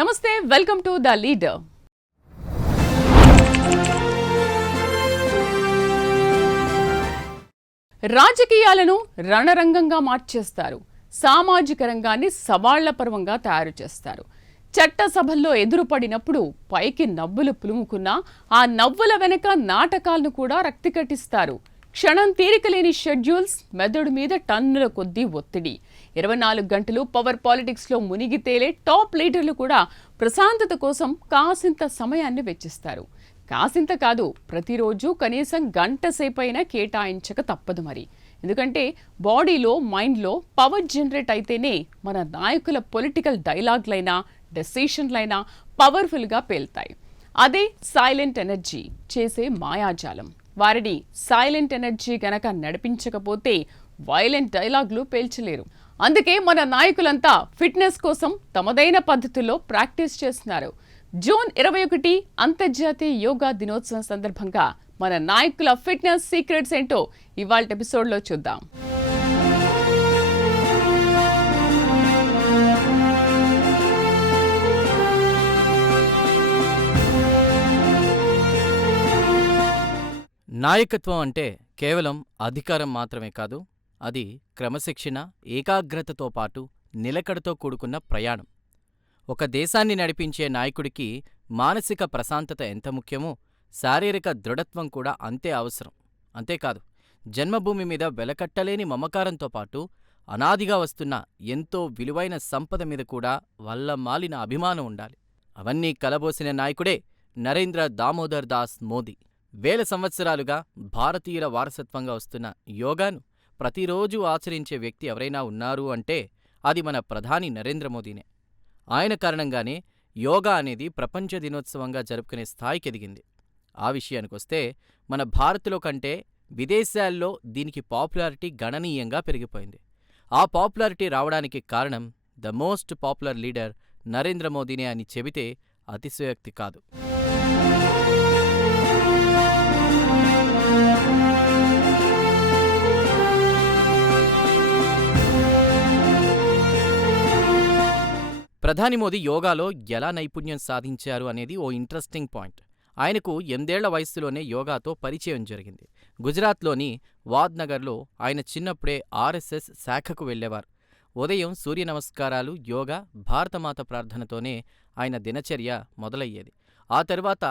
నమస్తే, welcome to the leader. రాజకీయాలను రణరంగంగా మార్చేస్తారు. సామాజిక రంగాన్ని సవాళ్ల పర్వంగా తయారు చేస్తారు. చట్టసభల్లో ఎదురుపడినప్పుడు పైకి నవ్వులు పులుముకున్నా ఆ నవ్వుల వెనక నాటకాలను కూడా రక్తికట్టిస్తారు. క్షణం తీరికలేని షెడ్యూల్స్, మెదడు మీద టన్నుల కొద్దీ ఒత్తిడి. 24 గంటలు పవర్ పాలిటిక్స్లో మునిగి తేలే టాప్ లీడర్లు కూడా ప్రశాంతత కోసం కాసింత సమయాన్ని వెచ్చిస్తారు. కాసింత కాదు, ప్రతిరోజు కనీసం గంట సేపైనా కేటాయించక తప్పదు మరి. ఎందుకంటే బాడీలో, మైండ్లో పవర్ జనరేట్ అయితేనే మన నాయకుల పొలిటికల్ డైలాగ్లైనా డెసిషన్లైనా పవర్ఫుల్గా పేలుతాయి. అదే సైలెంట్ ఎనర్జీ చేసే మాయాజాలం. వారిని సైలెంట్ ఎనర్జీ గనక నడిపించకపోతే వైలెంట్ డైలాగులు పేల్చలేరు. అందుకే మన నాయకులంతా ఫిట్నెస్ కోసం తమదైన పద్ధతుల్లో ప్రాక్టీస్ చేస్తున్నారు. జూన్ 21 అంతర్జాతీయ యోగా దినోత్సవం సందర్భంగా మన నాయకుల ఫిట్నెస్ సీక్రెట్స్ ఏంటో ఇవాళ ఎపిసోడ్లో చూద్దాం. నాయకత్వం అంటే కేవలం అధికారం మాత్రమే కాదు, అది క్రమశిక్షణ, ఏకాగ్రతతో పాటు నిలకడతో కూడుకున్న ప్రయాణం. ఒక దేశాన్ని నడిపించే నాయకుడికి మానసిక ప్రశాంతత ఎంత ముఖ్యమో శారీరక దృఢత్వం కూడా అంతే అవసరం. అంతేకాదు, జన్మభూమి మీద వెలకట్టలేని మమకారంతో పాటు అనాదిగా వస్తున్న ఎంతో విలువైన సంపద మీద కూడా వల్లమాలిన అభిమానం ఉండాలి. అవన్నీ కలబోసిన నాయకుడే నరేంద్ర దామోదర్ దాస్ మోదీ. వేల సంవత్సరాలుగా భారతీయుల వారసత్వంగా వస్తున్న యోగాను ప్రతిరోజూ ఆచరించే వ్యక్తి ఎవరైనా ఉన్నారు అంటే అది మన ప్రధాని నరేంద్ర మోదీనే. ఆయన కారణంగానే యోగా అనేది ప్రపంచ దినోత్సవంగా జరుపుకునే స్థాయికి ఎదిగింది. ఆ విషయానికొస్తే మన భారత్లో కంటే విదేశాల్లో దీనికి పాపులారిటీ గణనీయంగా పెరిగిపోయింది. ఆ పాపులారిటీ రావడానికి కారణం the most popular leader Narendra మోదీనే అని చెబితే అతిశయోక్తి కాదు. ప్రధాని మోదీ యోగాలో ఎలా నైపుణ్యం సాధించారు అనేది ఓ ఇంట్రెస్టింగ్ పాయింట్. ఆయనకు 8 ఏళ్ల వయస్సులోనే యోగాతో పరిచయం జరిగింది. గుజరాత్లోని వాద్నగర్లో ఆయన చిన్నప్పుడే ఆర్ఎస్ఎస్ శాఖకు వెళ్లేవారు. ఉదయం సూర్య నమస్కారాలు, యోగా, భారతమాత ప్రార్థనతోనే ఆయన దినచర్య మొదలయ్యేది. ఆ తర్వాత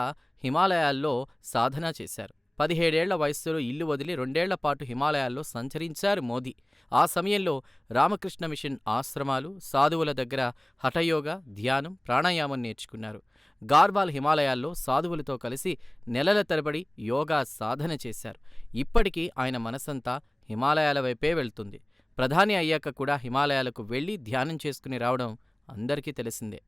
హిమాలయాల్లో సాధన చేశారు. 17 ఏళ్ల వయస్సులో ఇల్లు వదిలి 2 ఏళ్ల పాటు హిమాలయాల్లో సంచరించారు మోదీ. ఆ సమయంలో రామకృష్ణ మిషన్ ఆశ్రమాలు, సాధువుల దగ్గర హఠయోగ, ధ్యానం, ప్రాణాయామం నేర్చుకున్నారు. గార్వాల్ హిమాలయాల్లో సాధువులతో కలిసి నెలల తరబడి యోగా సాధన చేశారు. ఇప్పటికీ ఆయన మనసంతా హిమాలయాల వైపే వెళ్తుంది. ప్రధాని అయ్యాక కూడా హిమాలయాలకు వెళ్లి ధ్యానం చేసుకుని రావడం అందరికీ తెలిసిందే.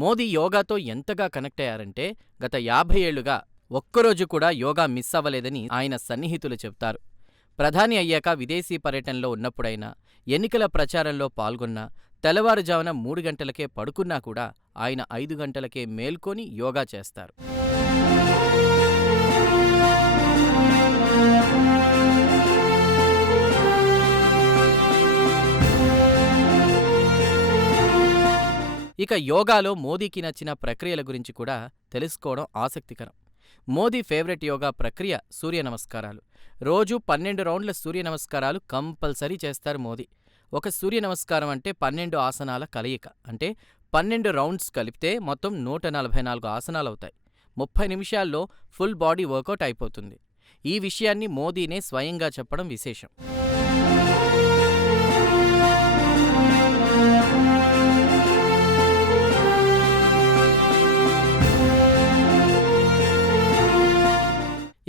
మోదీ యోగాతో ఎంతగా కనెక్ట్ అయ్యారంటే గత 50 ఏళ్లుగా ఒక్కరోజు కూడా యోగా మిస్ అవ్వలేదని ఆయన సన్నిహితులు చెబుతారు. ప్రధాని అయ్యాక విదేశీ పర్యటనలో ఉన్నప్పుడైనా, ఎన్నికల ప్రచారంలో పాల్గొన్నా, తెల్లవారుజామున 3 గంటలకే పడుకున్నా కూడా ఆయన 5 గంటలకే మేల్కొని యోగా చేస్తారు. ఇక యోగాలో మోదీకి నచ్చిన ప్రక్రియల గురించి కూడా తెలుసుకోవడం ఆసక్తికరం. మోదీ ఫేవరెట్ యోగా ప్రక్రియ సూర్య నమస్కారాలు. రోజు 12 రౌండ్ల సూర్య నమస్కారాలు కంపల్సరీ చేస్తారు మోదీ. ఒక సూర్య నమస్కారం అంటే 12 ఆసనాల కలయిక. అంటే 12 రౌండ్స్ కలిపితే మొత్తం 144 ఆసనాలవుతాయి. 30 నిమిషాల్లో ఫుల్ బాడీ వర్కౌట్ అయిపోతుంది. ఈ విషయాన్ని మోదీనే స్వయంగా చెప్పడం విశేషం.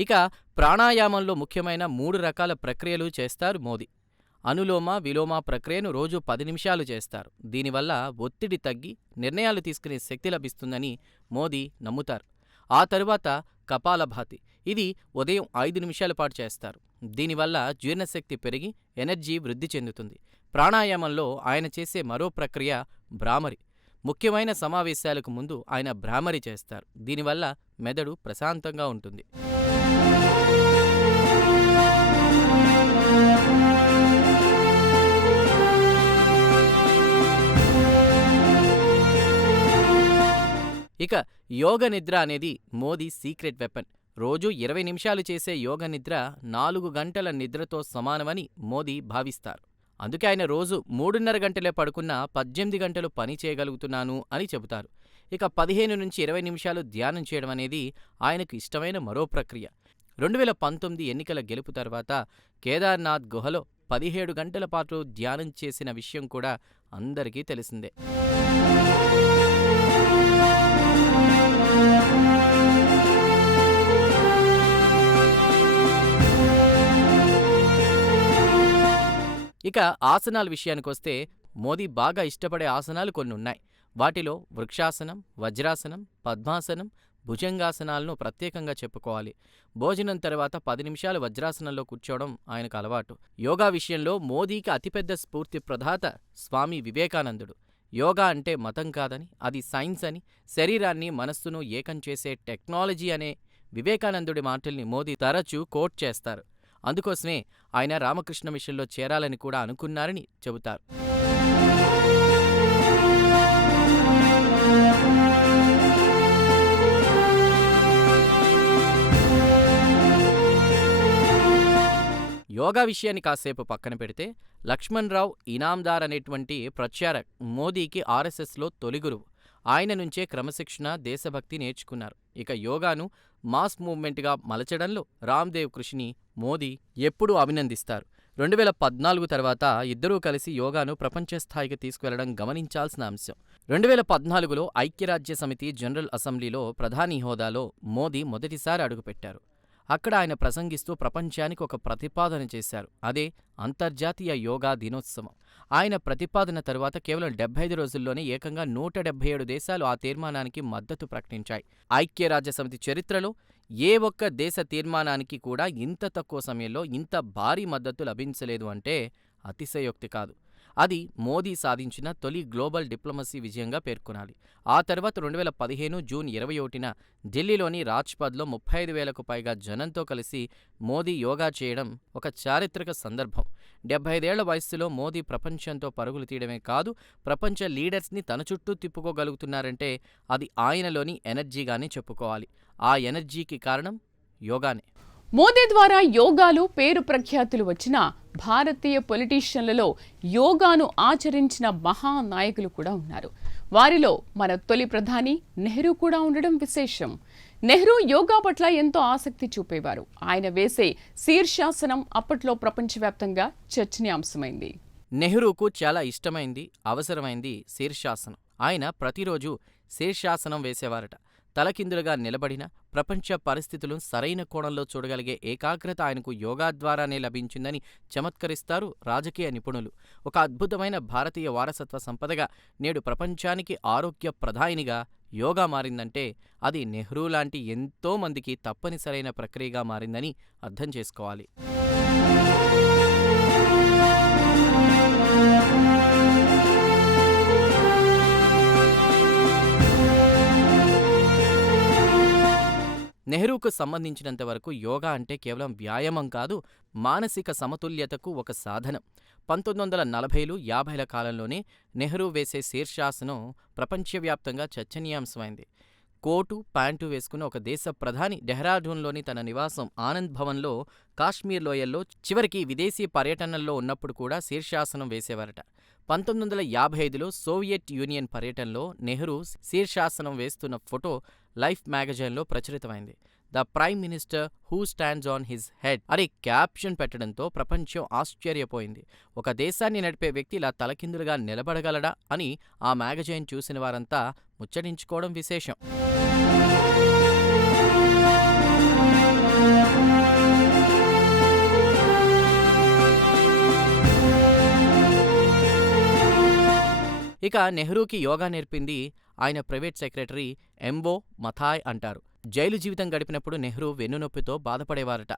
ఇక ప్రాణాయామంలో ముఖ్యమైన 3 రకాల ప్రక్రియలు చేస్తారు మోదీ. అనులోమ, విలోమ ప్రక్రియను రోజు 10 నిమిషాలు చేస్తారు. దీనివల్ల ఒత్తిడి తగ్గి నిర్ణయాలు తీసుకునే శక్తి లభిస్తుందని మోదీ నమ్ముతారు. ఆ తరువాత కపాలభాతి. ఇది ఉదయం 5 నిమిషాల పాటు చేస్తారు. దీనివల్ల జీర్ణశక్తి పెరిగి ఎనర్జీ వృద్ధి చెందుతుంది. ప్రాణాయామంలో ఆయన చేసే మరో ప్రక్రియ భ్రామరి. ముఖ్యమైన సమావేశాలకు ముందు ఆయన భ్రామరి చేస్తారు. దీనివల్ల మెదడు ప్రశాంతంగా ఉంటుంది. ఇక యోగ నిద్ర అనేది మోదీ సీక్రెట్ వెపన్. రోజూ 20 నిమిషాలు చేసే యోగ నిద్ర 4 గంటల నిద్రతో సమానమని మోదీ భావిస్తారు. అందుకే ఆయన రోజు 3.5 గంటలే పడుకున్నా 18 గంటలు పని చేయగలుగుతున్నాను అని చెబుతారు. ఇక 15 నుంచి 20 నిమిషాలు ధ్యానం చేయడం అనేది ఆయనకు ఇష్టమైన మరో ప్రక్రియ. 2019 ఎన్నికల గెలుపు తర్వాత కేదార్నాథ్ గుహలో 17 గంటల పాటు ధ్యానం చేసిన విషయం కూడా అందరికీ తెలిసిందే. ఇక ఆసనాల విషయానికొస్తే మోదీ బాగా ఇష్టపడే ఆసనాలు కొన్నున్నాయి. వాటిలో వృక్షాసనం, వజ్రాసనం, పద్మాసనం, భుజంగాసనాలను ప్రత్యేకంగా చెప్పుకోవాలి. భోజనం తర్వాత 10 నిమిషాలు వజ్రాసనంలో కూర్చోవడం ఆయనకు అలవాటు. యోగా విషయంలో మోదీకి అతిపెద్ద స్ఫూర్తి ప్రదాత స్వామి వివేకానందుడు. యోగా అంటే మతం కాదని, అది సైన్స్ అని, శరీరాన్ని మనస్సును ఏకం చేసే టెక్నాలజీ అనే వివేకానందుడి మాటల్ని మోదీ తరచూ కోట్ చేస్తారు. అందుకోసమే ఆయన రామకృష్ణ మిషన్లో చేరాలని కూడా అనుకున్నారని చెబుతారు. యోగా విషయాన్ని కాసేపు పక్కన పెడితే లక్ష్మణ్ రావు ఇనామ్దార్ అనేటువంటి ప్రచారక్ మోదీకి ఆర్ఎస్ఎస్లో తొలి గురువు. ఆయన నుంచే క్రమశిక్షణ, దేశభక్తి నేర్చుకున్నారు. ఇక యోగాను మాస్ మూవ్మెంట్గా మలచడంలో రామ్దేవ్ కృషిని మోదీ ఎప్పుడూ అభినందిస్తారు. 2014 తర్వాత ఇద్దరూ కలిసి యోగాను ప్రపంచ స్థాయికి తీసుకువెళ్లడం గమనించాల్సిన అంశం. 2014లో ఐక్యరాజ్య సమితి జనరల్ అసెంబ్లీలో ప్రధాని హోదాలో మోదీ మొదటిసారి అడుగుపెట్టారు. అక్కడ ఆయన ప్రసంగిస్తూ ప్రపంచానికి ఒక ప్రతిపాదన చేశారు. అదే అంతర్జాతీయ యోగా దినోత్సవం. ఆయన ప్రతిపాదన తరువాత కేవలం 75 రోజుల్లోనే ఏకంగా 177 దేశాలు ఆ తీర్మానానికి మద్దతు ప్రకటించాయి. ఐక్యరాజ్యసమితి చరిత్రలో ఏ ఒక్క దేశ తీర్మానానికి కూడా ఇంత తక్కువ సమయంలో ఇంత భారీ మద్దతు లభించలేదు అంటే అతిశయోక్తి కాదు. అది మోదీ సాధించిన తొలి గ్లోబల్ డిప్లొమసీ విజయంగా పేర్కొనాలి. ఆ తర్వాత 2015 జూన్ 21న ఢిల్లీలోని రాజ్పథ్లో 35,000కు పైగా జనంతో కలిసి మోదీ యోగా చేయడం ఒక చారిత్రక సందర్భం. 75 ఏళ్ల వయస్సులో మోదీ ప్రపంచంతో పరుగులు తీయడమే కాదు, ప్రపంచ లీడర్స్ని తన చుట్టూ తిప్పుకోగలుగుతున్నారంటే అది ఆయనలోని ఎనర్జీగానే చెప్పుకోవాలి. ఆ ఎనర్జీకి కారణం యోగానే. మోదీ ద్వారా యోగాలు పేరు ప్రఖ్యాతులు వచ్చిన భారతీయ పొలిటీషియన్లలో యోగాను ఆచరించిన మహానాయకులు కూడా ఉన్నారు. వారిలో మన తొలి ప్రధాని నెహ్రూ కూడా ఉండడం విశేషం. నెహ్రూ యోగా పట్ల ఎంతో ఆసక్తి చూపేవారు. ఆయన వేసే శీర్షాసనం అప్పట్లో ప్రపంచవ్యాప్తంగా చర్చనీయాంశమైంది. నెహ్రూకు చాలా ఇష్టమైంది, అవసరమైంది శీర్షాసనం. ఆయన ప్రతిరోజు శీర్షాసనం వేసేవారట. తలకిందులుగా నిలబడిన ప్రపంచ పరిస్థితులను సరైన కోణంలో చూడగలిగే ఏకాగ్రత ఆయనకు యోగా ద్వారానే లభించిందని చమత్కరిస్తారు రాజకీయ నిపుణులు. ఒక అద్భుతమైన భారతీయ వారసత్వ సంపదగా నేడు ప్రపంచానికి ఆరోగ్య ప్రధానిగా యోగా మారిందంటే అది నెహ్రూ లాంటి ఎంతో మందికి తప్పనిసరైన ప్రక్రియగా మారిందని అర్థం చేసుకోవాలి. నెహ్రూకు సంబంధించినంతవరకు యోగా అంటే కేవలం వ్యాయామం కాదు, మానసిక సమతుల్యతకు ఒక సాధనం. 1940లు 50ల కాలంలోనే నెహ్రూ వేసే శీర్షాసనం ప్రపంచవ్యాప్తంగా చర్చనీయాంశమైంది. కోటు, ప్యాంటు వేసుకున్న ఒక దేశ ప్రధాని డెహ్రాడూన్లోని తన నివాసం ఆనంద్ భవన్లో కాశ్మీర్ లోయల్లో, చివరికి విదేశీ పర్యటనల్లో ఉన్నప్పుడు కూడా శీర్షాసనం వేసేవారట. 1955లో సోవియట్ యూనియన్ పర్యటనలో నెహ్రూ శీర్షాసనం వేస్తున్న ఫోటో లైఫ్ మ్యాగజైన్లో ప్రచురితమైంది. The prime minister who stands on his head అనే క్యాప్షన్ పెట్టడంతో ప్రపంచం ఆశ్చర్యపోయింది. ఒక దేశాన్ని నడిపే వ్యక్తి ఇలా తలకిందులుగా నిలబడగలడా అని ఆ మ్యాగజైన్ చూసిన వారంతా ముచ్చటించుకోవడం విశేషం. ఇక నెహ్రూకి యోగా నేర్పింది ఆయన ప్రైవేట్ సెక్రటరీ ఎంబో మథాయ్ అంటారు. జైలు జీవితం గడిపినప్పుడు నెహ్రూ వెన్నునొప్పితో బాధపడేవారట.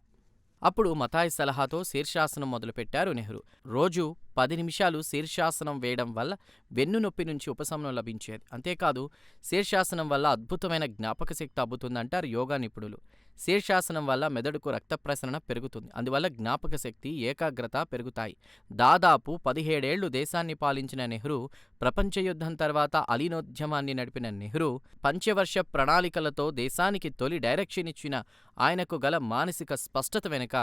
అప్పుడు మతాయి సలహాతో శీర్షాసనం మొదలుపెట్టారు నెహ్రూ. రోజూ 10 నిమిషాలు శీర్షాసనం వేయడం వల్ల వెన్నునొప్పి నుంచి ఉపశమనం లభించేది. అంతేకాదు శీర్షాసనం వల్ల అద్భుతమైన జ్ఞాపకశక్తి అబ్బుతుందంటారు యోగా నిపుణులు. శీర్షాసనం వల్ల మెదడుకు రక్త ప్రసరణ పెరుగుతుంది. అందువల్ల జ్ఞాపకశక్తి, ఏకాగ్రత పెరుగుతాయి. దాదాపు 17 ఏళ్లు దేశాన్ని పాలించిన నెహ్రూ, ప్రపంచ యుద్ధం తర్వాత అలీనోద్యమాన్ని నడిపిన నెహ్రూ, పంచవర్ష ప్రణాళికలతో దేశానికి తొలి డైరెక్షన్ ఇచ్చిన ఆయనకు గల మానసిక స్పష్టత వెనుక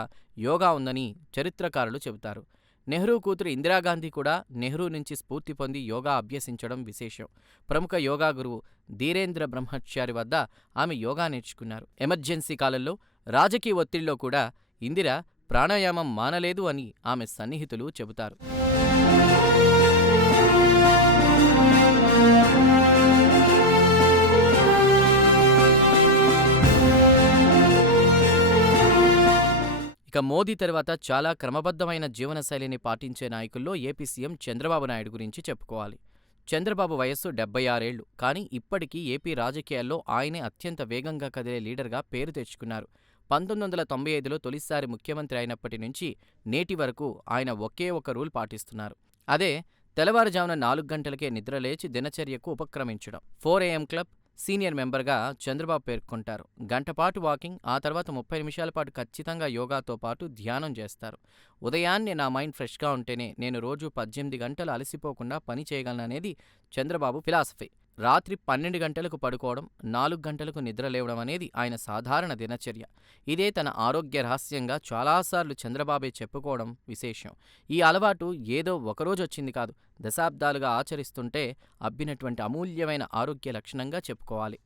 యోగా ఉందని చరిత్రకారులు చెబుతారు. నెహ్రూ కూతురు ఇందిరాగాంధీ కూడా నెహ్రూ నుంచి స్ఫూర్తి పొంది యోగా అభ్యసించడం విశేషం. ప్రముఖ యోగా గురువు ధీరేంద్ర బ్రహ్మచారి వద్ద ఆమె యోగా నేర్చుకున్నారు. ఎమర్జెన్సీ కాలంలో, రాజకీయ ఒత్తిడిలో కూడా ఇందిర ప్రాణాయామం మానలేదు అని ఆమె సన్నిహితులు చెబుతారు. ఇక మోదీ తర్వాత చాలా క్రమబద్ధమైన జీవనశైలిని పాటించే నాయకుల్లో ఏపీ సీఎం చంద్రబాబు నాయుడు గురించి చెప్పుకోవాలి. చంద్రబాబు వయస్సు 76 ఏళ్లు. కానీ ఇప్పటికీ ఏపీ రాజకీయాల్లో ఆయనే అత్యంత వేగంగా కదిలే లీడర్గా పేరు తెచ్చుకున్నారు. 1995లో తొలిసారి ముఖ్యమంత్రి అయినప్పటి నుంచి నేటి వరకు ఆయన ఒకే ఒక రూల్ పాటిస్తున్నారు. అదే తెల్లవారుజామున 4 గంటలకే నిద్రలేచి దినచర్యకు ఉపక్రమించడం. 4 AM క్లబ్ సీనియర్ మెంబర్గా చంద్రబాబు పేర్కొంటారు. గంటపాటు వాకింగ్, ఆ తర్వాత 30 నిమిషాల పాటు ఖచ్చితంగా యోగాతో పాటు ధ్యానం చేస్తారు. ఉదయాన్నే నా మైండ్ ఫ్రెష్గా ఉంటేనే నేను రోజు 18 గంటలు అలసిపోకుండా పని చేయగలననేది చంద్రబాబు ఫిలాసఫీ. రాత్రి 12 గంటలకు పడుకోవడం, 4 గంటలకు నిద్ర లేవడం అనేది ఆయన సాధారణ దినచర్య. ఇదే తన ఆరోగ్య రహస్యంగా చాలాసార్లు చంద్రబాబే చెప్పుకోవడం విశేషం. ఈ అలవాటు ఏదో ఒకరోజు వచ్చింది కాదు, దశాబ్దాలుగా ఆచరిస్తుంటే అబ్బినటువంటి అమూల్యమైన ఆరోగ్య లక్షణంగా చెప్పుకోవాలి.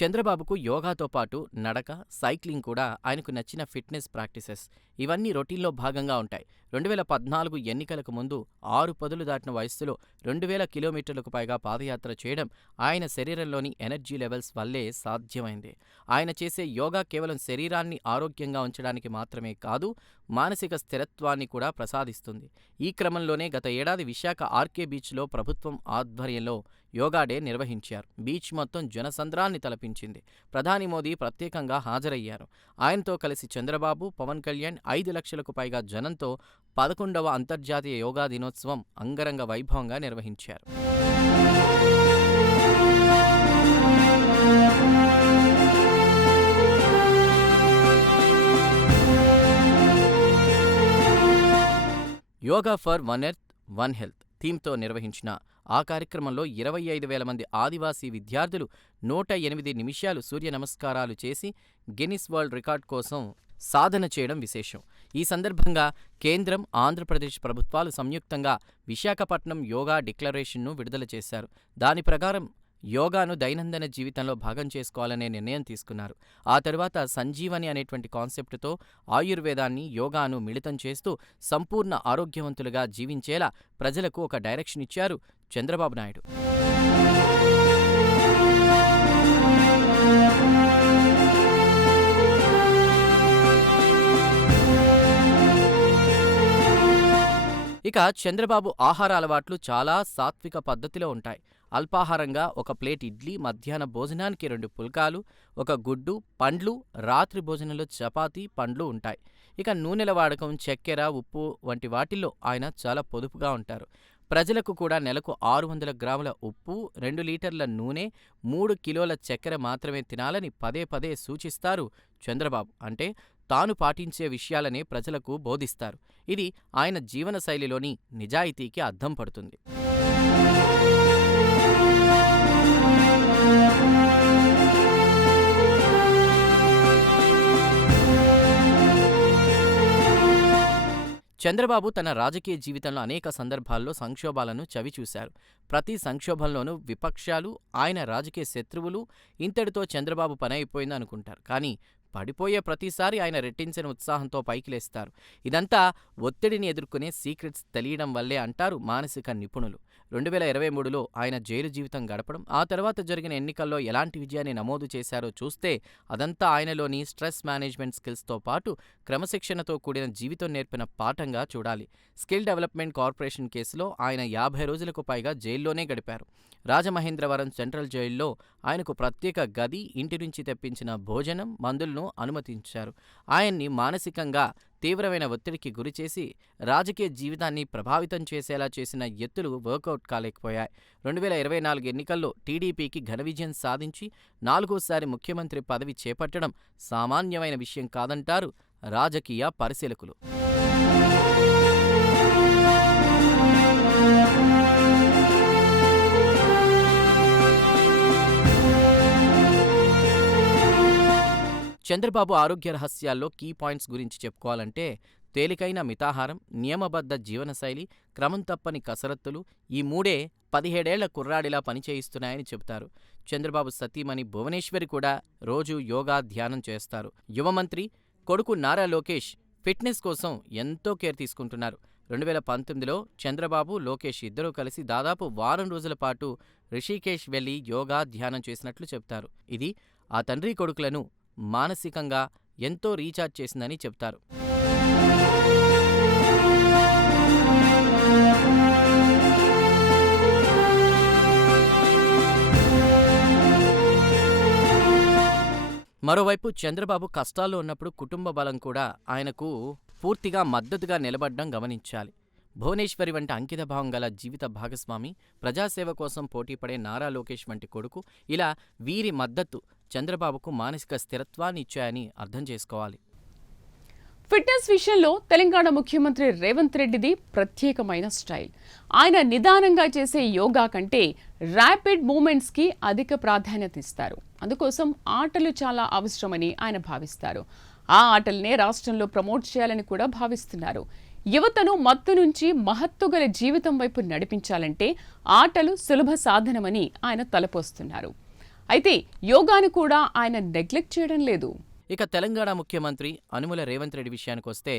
చంద్రబాబుకు యోగాతో పాటు నడక, సైక్లింగ్ కూడా ఆయనకు నచ్చిన ఫిట్నెస్ ప్రాక్టీసెస్. ఇవన్నీ రొటీన్లో భాగంగా ఉంటాయి. 2014 ఎన్నికలకు ముందు 6 పదులు దాటిన వయస్సులో 2000 కిలోమీటర్లకు పైగా పాదయాత్ర చేయడం ఆయన శరీరంలోని ఎనర్జీ లెవెల్స్ వల్లే సాధ్యమైంది. ఆయన చేసే యోగా కేవలం శరీరాన్ని ఆరోగ్యంగా ఉంచడానికి మాత్రమే కాదు, మానసిక స్థిరత్వాన్ని కూడా ప్రసాదిస్తుంది. ఈ క్రమంలోనే గత ఏడాది విశాఖ ఆర్కే బీచ్లో ప్రభుత్వం ఆధ్వర్యంలో యోగా డే నిర్వహించారు. బీచ్ మొత్తం జనసంద్రాన్ని తలపించింది. ప్రధాని మోదీ ప్రత్యేకంగా హాజరయ్యారు. ఆయనతో కలిసి చంద్రబాబు, పవన్ కళ్యాణ్ 5 లక్షలకు పైగా జనంతో 11వ అంతర్జాతీయ యోగా దినోత్సవం అంగరంగ వైభవంగా నిర్వహించారు. Yoga for one earth one health థీమ్తో నిర్వహించిన ఆ కార్యక్రమంలో 25,000 మంది ఆదివాసీ విద్యార్థులు 108 నిమిషాలు సూర్య నమస్కారాలు చేసి గిన్నిస్ వరల్డ్ రికార్డ్ కోసం సాధన చేయడం విశేషం. ఈ సందర్భంగా కేంద్రం, ఆంధ్రప్రదేశ్ ప్రభుత్వాలు సంయుక్తంగా విశాఖపట్నం యోగా డిక్లరేషన్ను విడుదల చేశారు. దాని ప్రకారం యోగాను దైనందిన జీవితంలో భాగం చేసుకోవాలనే నిర్ణయం తీసుకున్నారు. ఆ తరువాత సంజీవని అనేటువంటి కాన్సెప్టుతో ఆయుర్వేదాన్ని, యోగాను మిళితం చేస్తూ సంపూర్ణ ఆరోగ్యవంతులుగా జీవించేలా ప్రజలకు ఒక డైరెక్షన్ ఇచ్చారు చంద్రబాబు నాయుడు. ఇక చంద్రబాబు ఆహార అలవాట్లు చాలా సాత్విక పద్ధతిలో ఉంటాయి. అల్పాహారంగా ఒక ప్లేట్ ఇడ్లీ, మధ్యాహ్న భోజనానికి 2 పుల్కాలు, ఒక గుడ్డు, పండ్లు, రాత్రి భోజనంలో చపాతీ, పండ్లు ఉంటాయి. ఇక నూనెల వాడకం, చక్కెర, ఉప్పు వంటి వాటిల్లో ఆయన చాలా పొదుపుగా ఉంటారు. ప్రజలకు కూడా నెలకు 600 గ్రాముల ఉప్పు, 2 లీటర్ల నూనె, 3 కిలోల చక్కెర మాత్రమే తినాలని పదే పదే సూచిస్తారు చంద్రబాబు. అంటే తాను పాటించే విషయాలనే ప్రజలకు బోధిస్తారు. ఇది ఆయన జీవనశైలిలోని నిజాయితీకి అద్దం పడుతుంది. చంద్రబాబు తన రాజకీయ జీవితంలో అనేక సందర్భాల్లో సంక్షోభాలను చవిచూశారు. ప్రతి సంక్షోభంలోనూ విపక్షాలు, ఆయన రాజకీయ శత్రువులు ఇంతటితో చంద్రబాబు పని అయిపోయింది అనుకుంటారు. కానీ పడిపోయే ప్రతిసారి ఆయన రెట్టించిన ఉత్సాహంతో పైకి లేస్తారు. ఇదంతా ఒత్తిడిని ఎదుర్కొనే సీక్రెట్స్ తెలియడం వల్లే అంటారు మానసిక నిపుణులు. 2023లో ఆయన జైలు జీవితం గడపడం, ఆ తర్వాత జరిగిన ఎన్నికల్లో ఎలాంటి విజయాన్ని నమోదు చేశారో చూస్తే అదంతా ఆయనలోని స్ట్రెస్ మేనేజ్మెంట్ స్కిల్స్తో పాటు క్రమశిక్షణతో కూడిన జీవితం నేర్పిన పాఠంగా చూడాలి. స్కిల్ డెవలప్మెంట్ కార్పొరేషన్ కేసులో ఆయన 50 రోజులకు పైగా జైల్లోనే గడిపారు. రాజమహేంద్రవరం సెంట్రల్ జైల్లో ఆయనకు ప్రత్యేక గది, ఇంటి నుంచి తెప్పించిన భోజనం, మందులను అనుమతించారు. ఆయన్ని మానసికంగా తీవ్రమైన ఒత్తిడికి గురిచేసి రాజకీయ జీవితాన్ని ప్రభావితం చేసేలా చేసిన ఎత్తులు వర్కౌట్ కాలేకపోయాయి. 2024 ఎన్నికల్లో టీడీపీకి ఘన విజయం సాధించి 4వ ముఖ్యమంత్రి పదవి చేపట్టడం సామాన్యమైన విషయం కాదంటారు రాజకీయ పరిశీలకులు. చంద్రబాబు ఆరోగ్య రహస్యాల్లో కీ పాయింట్స్ గురించి చెప్పుకోవాలంటే తేలికైన మితాహారం, నియమబద్ధ జీవనశైలి, క్రమం తప్పని కసరత్తులు, ఈ మూడే 17 ఏళ్ల కుర్రాడిలా పనిచేయిస్తున్నాయని చెబుతారు. చంద్రబాబు సతీమణి భువనేశ్వరి కూడా రోజూ యోగా, ధ్యానం చేస్తారు. యువమంత్రి కొడుకు నారా లోకేష్ ఫిట్నెస్ కోసం ఎంతో కేర్ తీసుకుంటున్నారు. 2019లో చంద్రబాబు, లోకేష్ ఇద్దరూ కలిసి దాదాపు వారం రోజుల పాటు రిషికేశ్ వెళ్లి యోగా, ధ్యానం చేసినట్లు చెబుతారు. ఇది ఆ తండ్రి కొడుకులను మానసికంగా ఎంతో రీఛార్జ్ చేసిందని చెప్తారు. మరోవైపు చంద్రబాబు కష్టాల్లో ఉన్నప్పుడు కుటుంబ బలం కూడా ఆయనకు పూర్తిగా మద్దతుగా నిలబడ్డం గమనించాలి. భువనేశ్వరి వంటి అంకితభావం గల జీవిత భాగస్వామి, ప్రజాసేవ కోసం పోటీపడే నారా లోకేష్ వంటి కొడుకు, ఇలా వీరి మద్దతు చంద్రబాబుకు మానసిక స్థిరత్వాన్ని ఇచ్చాయని అర్థం చేసుకోవాలి. ఫిట్నెస్ విషయంలో తెలంగాణ ముఖ్యమంత్రి రేవంత్ రెడ్డిది ప్రత్యేకమైన స్టైల్. ఆయన నిదానంగా చేసే యోగా కంటే ర్యాపిడ్ మూమెంట్స్కి అధిక ప్రాధాన్యత ఇస్తారు. అందుకోసం ఆటలు చాలా అవసరమని ఆయన భావిస్తారు. ఆ ఆటలనే రాష్ట్రంలో ప్రమోట్ చేయాలని కూడా భావిస్తున్నారు. యువతను మత్తు నుంచి మహత్తుగల జీవితం వైపు నడిపించాలంటే ఆటలు సులభ సాధనమని ఆయన తలపోస్తున్నారు. అయితే యోగాను కూడా ఆయన నెగ్లెక్ట్ చేయడం లేదు. ఇక తెలంగాణ ముఖ్యమంత్రి అనుముల రేవంత్ రెడ్డి విషయానికొస్తే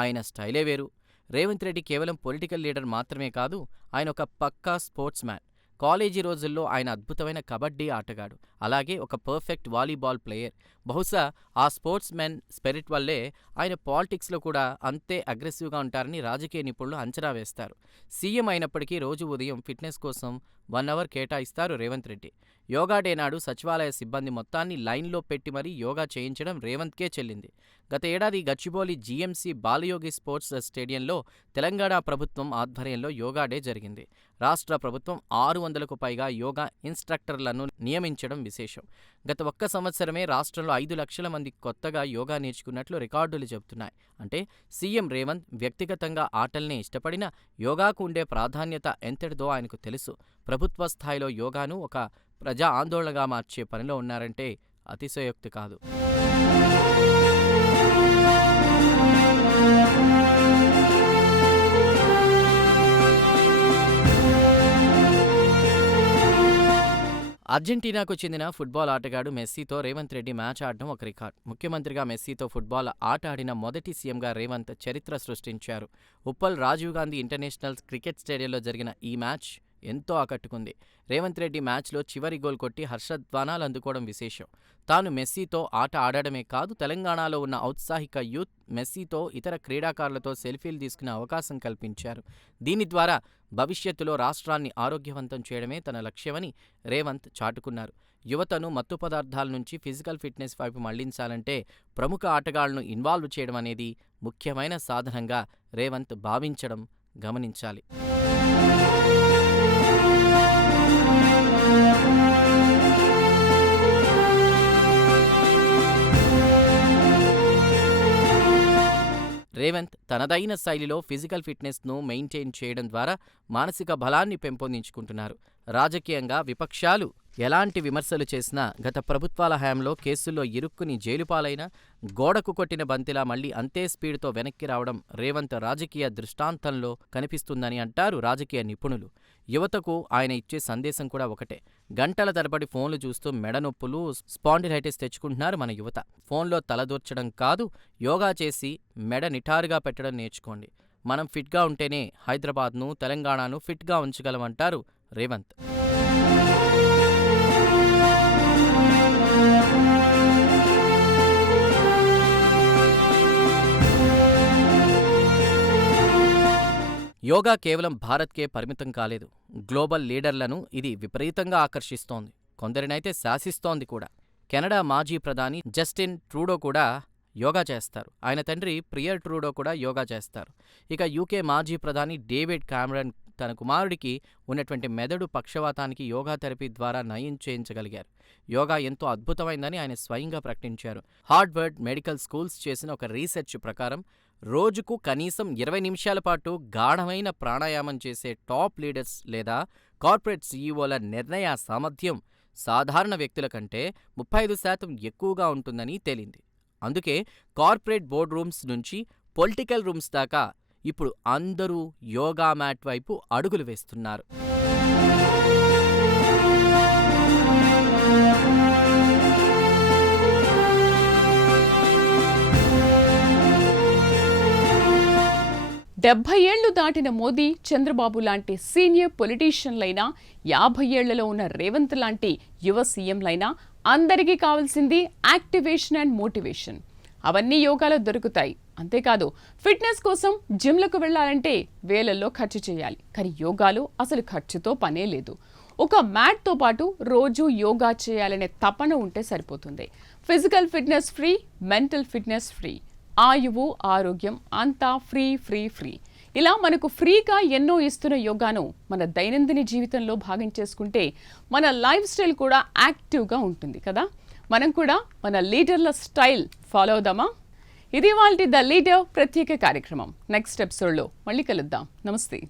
ఆయన స్టైలే వేరు. రేవంత్ రెడ్డి కేవలం పొలిటికల్ లీడర్ మాత్రమే కాదు, ఆయన ఒక పక్కా స్పోర్ట్స్ మ్యాన్. కాలేజీ రోజుల్లో ఆయన అద్భుతమైన కబడ్డీ ఆటగాడు, అలాగే ఒక పర్ఫెక్ట్ వాలీబాల్ ప్లేయర్. బహుశా ఆ స్పోర్ట్స్ మెన్ స్పిరిట్ వల్లే ఆయన పాలిటిక్స్లో కూడా అంతే అగ్రెసివ్గా ఉంటారని రాజకీయ నిపుణులు అంచనా వేస్తారు. సీఎం అయినప్పటికీ రోజు ఉదయం ఫిట్నెస్ కోసం 1 అవర్ కేటాయిస్తారు రేవంత్ రెడ్డి. యోగా డే నాడు సచివాలయ సిబ్బంది మొత్తాన్ని లైన్లో పెట్టి మరీ యోగా చేయించడం రేవంత్కే చెల్లింది. గత ఏడాది గచ్చిబౌలి జీఎంసీ బాలయోగి స్పోర్ట్స్ స్టేడియంలో తెలంగాణ ప్రభుత్వం ఆధ్వర్యంలో యోగా డే జరిగింది. రాష్ట్ర ప్రభుత్వం 600కు పైగా యోగా ఇన్స్ట్రక్టర్లను నియమించడం విశేషం. గత ఒక్క సంవత్సరమే రాష్ట్రంలో 5 లక్షల మంది కొత్తగా యోగా నేర్చుకున్నట్లు రికార్డులు చెబుతున్నాయి. అంటే సీఎం రేవంత్ వ్యక్తిగతంగా ఆటల్నే ఇష్టపడినా యోగాకు ఉండే ప్రాధాన్యత ఎంతటిదో ఆయనకు తెలుసు. ప్రభుత్వ స్థాయిలో యోగాను ఒక ప్రజా ఆందోళనగా మార్చే పనిలో ఉన్నారంటే అతిశయోక్తి కాదు. అర్జెంటీనాకు చెందిన ఫుట్బాల్ ఆటగాడు మెస్సీతో రేవంత్ రెడ్డి మ్యాచ్ ఆడడం ఒక రికార్డ్. ముఖ్యమంత్రిగా మెస్సీతో ఫుట్బాల్ ఆట ఆడిన మొదటి సీఎంగా రేవంత్ చరిత్ర సృష్టించారు. ఉప్పల్ రాజీవ్ గాంధీ ఇంటర్నేషనల్ క్రికెట్ స్టేడియంలో జరిగిన ఈ మ్యాచ్ ఎంతో ఆకట్టుకుంది. రేవంత్ రెడ్డి మ్యాచ్లో చివరి గోల్ కొట్టి హర్షధ్వానాలు అందుకోవడం విశేషం. తాను మెస్సీతో ఆట ఆడడమే కాదు, తెలంగాణలో ఉన్న ఔత్సాహిక యూత్ మెస్సీతో, ఇతర క్రీడాకారులతో సెల్ఫీలు తీసుకునే అవకాశం కల్పించారు. దీని ద్వారా భవిష్యత్తులో రాష్ట్రాన్ని ఆరోగ్యవంతం చేయడమే తన లక్ష్యమని రేవంత్ చాటుకున్నారు. యువతను మత్తు పదార్థాల నుంచి ఫిజికల్ ఫిట్నెస్ వైపు మళ్లించాలంటే ప్రముఖ ఆటగాళ్లను ఇన్వాల్వ్ చేయడం అనేది ముఖ్యమైన సాధనంగా రేవంత్ భావించడం గమనించాలి. రేవంత్ తనదైన శైలిలో ఫిజికల్ ఫిట్నెస్ను మెయింటైన్ చేయడం ద్వారా మానసిక బలాన్ని పెంపొందించుకుంటున్నారు. రాజకీయంగా విపక్షాలు ఎలాంటి విమర్శలు చేసినా, గత ప్రభుత్వాల హయాంలో కేసుల్లో ఇరుక్కుని జైలుపాలైన గోడకు కొట్టిన బంతిలా మళ్లీ అంతే స్పీడ్తో వెనక్కి రావడం రేవంత్ రాజకీయ దృష్టాంతంలో కనిపిస్తుందని అంటారు రాజకీయ నిపుణులు. యువతకు ఆయన ఇచ్చే సందేశం కూడా ఒకటే. గంటల తరబడి ఫోన్లు చూస్తూ మెడ నొప్పులు, స్పాండిలైటిస్ తెచ్చుకుంటున్నారు మన యువత. ఫోన్లో తలదూర్చడం కాదు, యోగా చేసి మెడ నిటారుగా పెట్టడం నేర్చుకోండి. మనం ఫిట్గా ఉంటేనే హైదరాబాద్ను, తెలంగాణను ఫిట్గా ఉంచగలమంటారు రేవంత్. యోగా కేవలం భారత్కే పరిమితం కాలేదు. గ్లోబల్ లీడర్లను ఇది విపరీతంగా ఆకర్షిస్తోంది. కొందరినైతే శాసిస్తోంది కూడా. కెనడా మాజీ ప్రధాని జస్టిన్ ట్రూడో కూడా యోగా చేస్తారు. ఆయన తండ్రి ప్రియర్ ట్రూడో కూడా యోగా చేస్తారు. ఇక యూకే మాజీ ప్రధాని డేవిడ్ కామరన్ తన కుమారుడికి ఉన్నటువంటి మెదడు పక్షవాతానికి యోగా థెరపీ ద్వారా నయం చేయించగలిగారు. యోగా ఎంతో అద్భుతమైందని ఆయన స్వయంగా ప్రకటించారు. హార్వర్డ్ మెడికల్ స్కూల్స్ చేసిన ఒక రీసెర్చ్ ప్రకారం రోజుకు కనీసం 20 నిమిషాల పాటు గాఢమైన ప్రాణాయామం చేసే టాప్ లీడర్స్ లేదా కార్పొరేట్ సీఈఓల నిర్ణయ సామర్థ్యం సాధారణ వ్యక్తుల కంటే 35% ఎక్కువగా ఉంటుందని తేలింది. అందుకే కార్పొరేట్ బోర్డ్ రూమ్స్ నుంచి పొలిటికల్ రూమ్స్ దాకా ఇప్పుడు అందరూ యోగా మ్యాట్ వైపు అడుగులు వేస్తున్నారు. డెబ్బై ఏళ్లు దాటిన మోదీ, చంద్రబాబు లాంటి సీనియర్ పొలిటీషియన్లైనా, 50 ఏళ్లలో ఉన్న రేవంత్ లాంటి యువ సీఎంలైనా అందరికీ కావాల్సింది యాక్టివేషన్ అండ్ మోటివేషన్. అవన్నీ యోగాలో దొరుకుతాయి. అంతేకాదు, ఫిట్నెస్ కోసం జిమ్లకు వెళ్లాలంటే వేలల్లో ఖర్చు చేయాలి. కానీ యోగాలో అసలు ఖర్చుతో పనే లేదు. ఒక మ్యాట్తో పాటు రోజు యోగా చేయాలనే తపన ఉంటే సరిపోతుంది. Physical fitness free, mental fitness free, ఆయువు, ఆరోగ్యం అంతా ఫ్రీ ఫ్రీ ఫ్రీ. ఇలా మనకు ఫ్రీగా ఎన్నో ఇస్తున్న యోగాను మన దైనందిన జీవితంలో భాగం చేసుకుంటే మన లైఫ్ స్టైల్ కూడా యాక్టివ్గా ఉంటుంది కదా. మనం కూడా మన లీడర్ల స్టైల్ ఫాలో అవుదామా? ఇది వాళ్ళ ద లీడర్ ప్రత్యేక కార్యక్రమం. నెక్స్ట్ ఎపిసోడ్లో మళ్ళీ కలుద్దాం. నమస్తే.